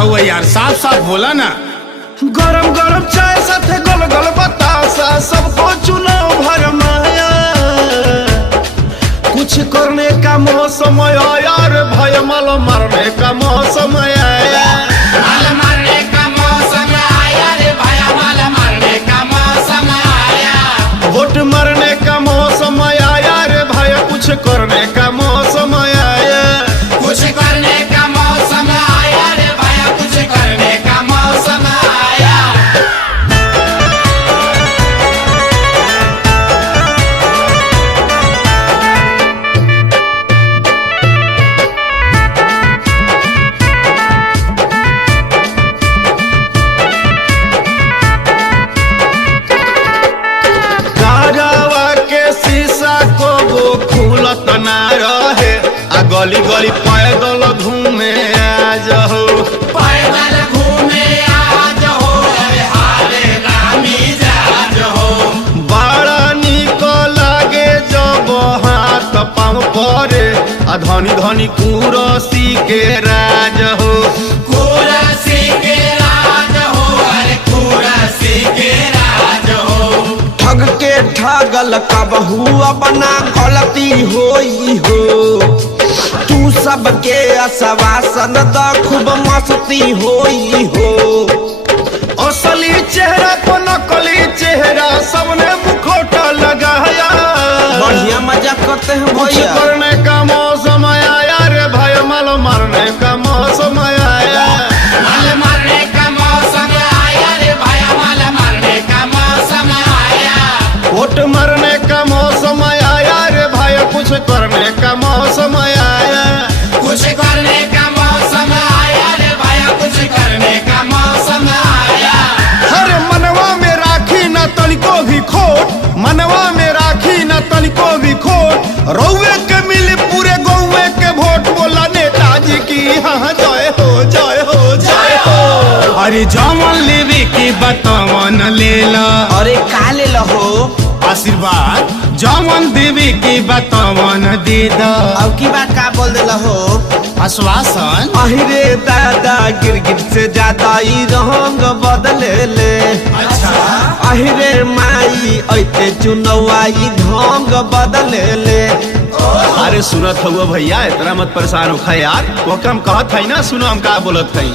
हुआ यार, साफ साफ बोला ना। गरम गरम चाय साथे गोल गोल बतासा, सबको चुनाव भरमाया। कुछ करने का मौसम आया यार, भय माल मारने का मौसम आया। माल मारने का मौसम आया रे भैया, माल मारने का मौसम आया। वोट मारने का मौसम आया यार भैया, कुछ करने का मौसम आया। कुछ करने का मौसम आया रे भैया, कुछ करने का मौसम आया। गाड़वा के शीशा को वो खुलत ना रहे, आ गली गली पैदल घूमे आ जाओ। पैदल घूमे आज हो, अरे हारे रामी जाज हो। बड़ा निक लागे जब हाथ पाँव परे, आ धनी धनी कुरसी के राज हो। कुरसी के राज हो, अरे कुरसी के राज हो। ठग के ठगल कबहू अपना गलती होई हो। तू सबके आश्वासन द खूब मस्ती होई हो। असली चेहरा पर नकली चेहरा, सबने मुखौटा लगाया। बढ़िया मजाक करते हैं कुछ भैया। करने का मौसम आया रे भाई, माल मारने का मौसम आया। माल मारने का मौसम आया रे भैया, माल मारने का मौसम आया। वोट मारने का मौसम आया रे भाई, कुछ करने का मौसम आया। कुछ करने का मौसम आया रे भैया, कुछ करने का मौसम आया। हर मनवा में राखी न तनिको भी खोट, मनवा में राखी न तनिको भी खोट। रौवे के मिली पूरे गौवे के वोट, बोला नेताजी की हाँ जय हो जय हो जय हो। अरे जमन लेवे के बतवन लेला, अरे का ले लहो आशीर्वाद जमन देवे के बतवन दे द। अब की बात का बोल दे लहो। आश्वासन अहिरे दादा गिरगिट से ज्यादा ही रंग बदले ले। अच्छा अहिरे माई ऐते चुनवाई ढंग बदले ले। अरे सुनत हुआ भैया, इतना मत परेशान होखा यार। वो कम कहत है ना, सुनो हम का बोलत है।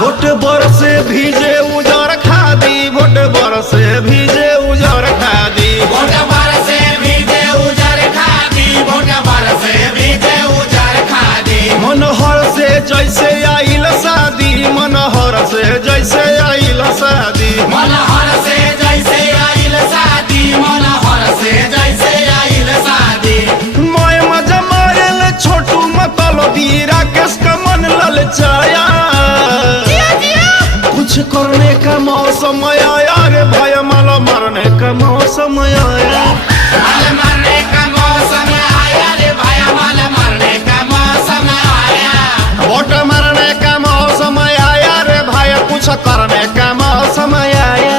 वोट बरसे भीजे उजर खादी, वोट बरसे भीजे उजर खादी। वोट बरसे भीजे उजर खादी, वोट बरसे भीजे उजर खादी। मनोहर से जैसे आइल शादी, मनोहर से जैसे आइल शादी। मनोहर से जैसे आइल शादी, मनोहर से जैसे आइल शादी। मोय मजा मारेल छोटू मतलबी, राकेश का मन ललचाया। कुछ करने का मौसम आया रे भाई, माल मारने का मौसम आया। माल मारने का मौसम आया रे भैया, माल मारने का मौसम आया। वोट मारने का मौसम आया रे भाई, कुछ करने का मौसम आया।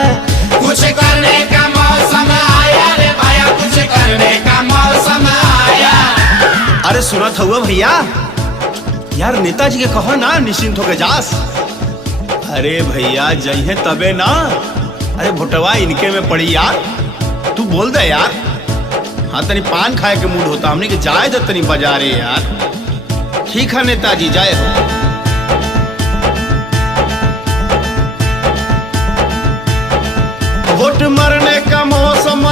कुछ करने का मौसम आया रे भैया, कुछ करने का मौसम आया। अरे सुनत हुआ भैया यार, नेताजी के कहो ना निश्चिंत होके जास। अरे भैया जइहे तबे ना, अरे भोटवा इनके में पड़ी यार। तू बोल दे यार। हाँ तनी पान खाए के मूड होता, हमने के जाए तो तनी बाजारे यार। ठीक है नेताजी, जाए हो। वोट मारने का मौसम